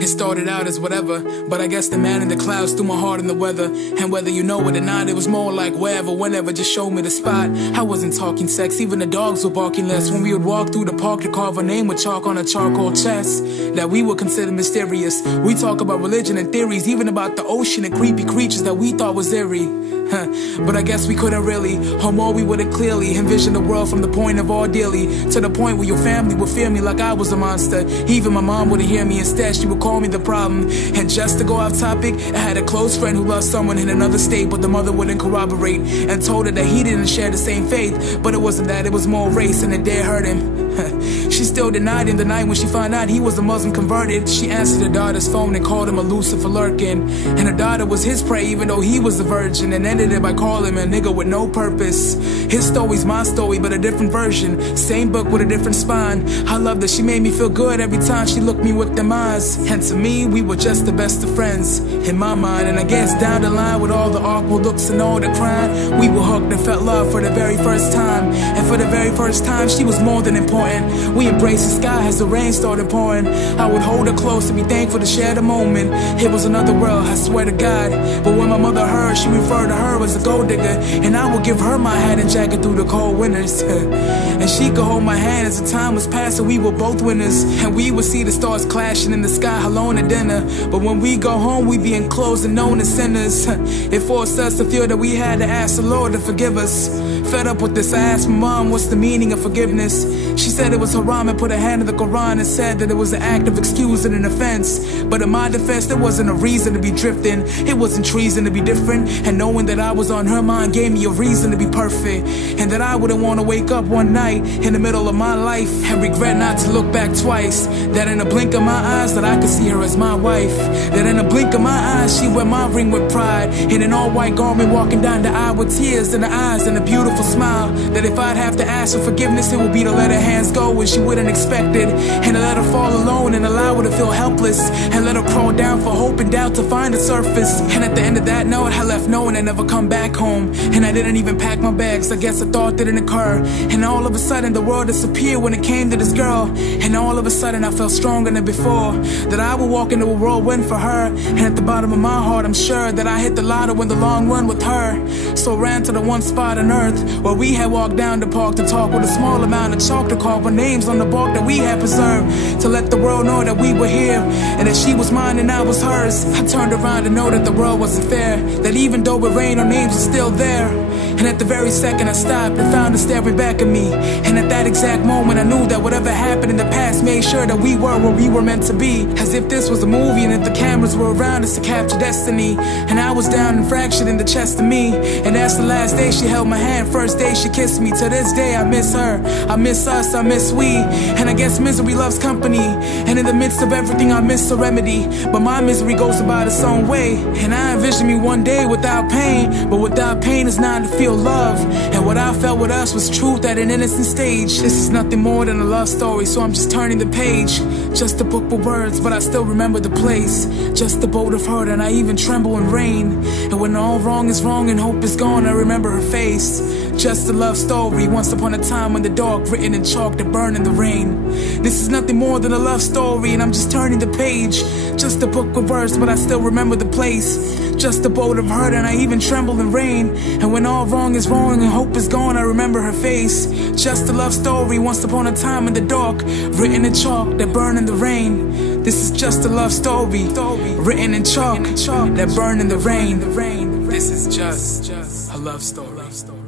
It started out as whatever, but I guess the man in the clouds threw my heart in the weather. And whether you know it or not, it was more like wherever, whenever, just show me the spot. I wasn't talking sex, even the dogs were barking less when we would walk through the park to carve our name with chalk on a charcoal chest that we would consider mysterious. We talk about religion and theories, even about the ocean and creepy creatures that we thought was eerie. But I guess we couldn't really, or more we wouldn't clearly envision the world from the point of all daily, to the point where your family would fear me like I was a monster. Even my mom wouldn't hear me, instead she would call me the problem. And just to go off topic, I had a close friend who loved someone in another state, but the mother wouldn't corroborate, and told her that he didn't share the same faith. But it wasn't that, it was more race, and it did hurt him. She still denied him the night when she found out he was a Muslim converted. She answered her daughter's phone and called him a Lucifer lurking, and her daughter was his prey even though he was a virgin, and ended it by calling him a nigga with no purpose. His story's my story, but a different version, same book with a different spine. I love that she made me feel good every time she looked me with them eyes, and to me we were just the best of friends in my mind. And I guess down the line, with all the awkward looks and all the crying, we were hooked and felt love for the very first time. And for the very first time, she was more than important. We embraced the sky as the rain started pouring. I would hold her close and be thankful to share the moment. It was another world, I swear to God. But when my mother heard, she referred to her as a gold digger, and I would give her my hat and jacket through the cold winters. And she could hold my hand as the time was passing. We were both winners, and we would see the stars clashing in the sky alone at dinner. But when we go home, we be enclosed and known as sinners. It forced us to feel that we had to ask the Lord to forgive us. Fed up with this, I asked my mom what's the meaning of forgiveness. She said it was haram and put her hand in the Quran and said that it was an act of excusing an offense. But in my defense, there wasn't a reason to be drifting. It wasn't treason to be different, and knowing that I was on her mind gave me a reason to be perfect. And that I wouldn't want to wake up one night in the middle of my life and regret not to look back twice. That in a blink of my eyes that I could see her as my wife. That in a blink of my eyes she wear my ring with pride, in an all-white garment walking down the aisle with tears in her eyes and a beautiful smile. That if I'd have to ask for forgiveness, it would be to let her hands go when she wouldn't expect it, and to let her fall alone and allow her to feel helpless, and let her crawl down for hope and doubt to find the surface. And at the end of that note, I left knowing I'd never come back home, and I didn't even pack my bags. I guess a thought didn't occur, and all of a sudden the world disappeared when it came to this girl. And all of a sudden I felt stronger than before, that I would walk into a whirlwind for her. And at the bottom of my heart I'm sure that I hit the lotto in the long run with her. So ran to the one spot on earth where we had walked down the park to talk, with a small amount of chalk to carve our names on the bark that we had preserved, to let the world know that we were here, and that she was mine and I was hers. I turned around to know that the world wasn't fair, that even though it rained, our names were still there. And at the very second I stopped and found her staring back at me, and at that exact moment I knew that whatever happened in the past made sure that we were where we were meant to be. As if this was a movie and that the cameras were around us to capture destiny. And I was down and fractured in the chest of me, and that's the last day she held my hand, first day she kissed me. To this day I miss her, I miss us, I miss we. And I guess misery loves company, and in the midst of everything I miss a remedy. But my misery goes about its own way, and I envision me one day without pain. But without pain is not to feel love, and what I felt with us was truth at an innocent stage. This is nothing more than a love story, so I'm just turning the page. Just a book with words, but I still remember the place. Just a bolt of hurt, and I even tremble in rain. And when all wrong is wrong and hope is gone, I remember her face. Just a love story, once upon a time in the dark, written in chalk that burned in the rain. This is nothing more than a love story, and I'm just turning the page. Just a book with words, but I still remember the place. Just a bolt of hurt, and I even tremble in rain. And when all wrong is wrong and hope is gone, I remember her face. Just a love story, once upon a time in the dark, written in chalk that burned in the rain. This is just a love story, written in chalk that burned in the rain. This is just a love story.